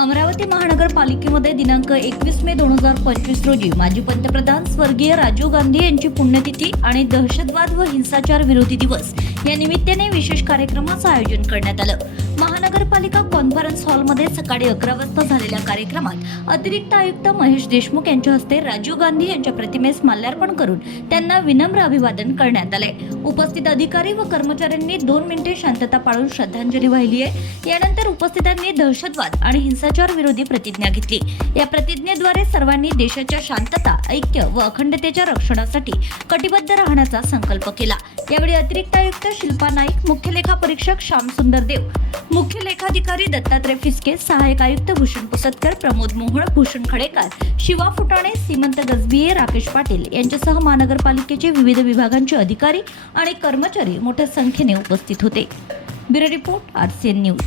अमरावती महानगरपालिकेमध्ये दिनांक एकवीस मे दोन हजार पंचवीस रोजी माजी पंतप्रधान स्वर्गीय राजीव गांधी यांची पुण्यतिथी आणि दहशतवाद व हिंसाचार विरोधी दिवस या निमित्ताने विशेष कार्यक्रमाचं आयोजन करण्यात आलं. महानगरपालिका कॉन्फरन्स हॉलमध्ये सकाळी अकरा वाजता झालेल्या कार्यक्रमात अतिरिक्त आयुक्त महेश देशमुख यांच्या हस्ते राजीव गांधी यांच्या प्रतिमेस माल्यार्पण करून त्यांना विनम्र अभिवादन करण्यात आले उपस्थित अधिकारी व कर्मचाऱ्यांनी दोन मिनिटे शांतता पाळून श्रद्धांजली वाहिली आहे. यानंतर उपस्थितांनी दहशतवाद आणि हिंसाचार विरोधी प्रतिज्ञा घेतली. या प्रतिज्ञेद्वारे सर्वांनी देशाच्या शांतता ऐक्य व अखंडतेच्या रक्षणासाठी कटिबद्ध राहण्याचा संकल्प केला. यावेळी अतिरिक्त आयुक्त शिल्पा नाईक मुख्य लेखा परीक्षक श्यामसुंदर देव मुख्य लेखाधिकारी दत्तात्रय फिसके सहाय्यक आयुक्त भूषण पुसतकर प्रमोद मोहोळ भूषण खडेकर शिवा फुटाणे सीमंत गजबिये राकेश पाटील यांच्यासह महानगरपालिकेचे विविध विभागांचे अधिकारी आणि कर्मचारी मोठ्या संख्येने उपस्थित होते. Bureau report RCN news.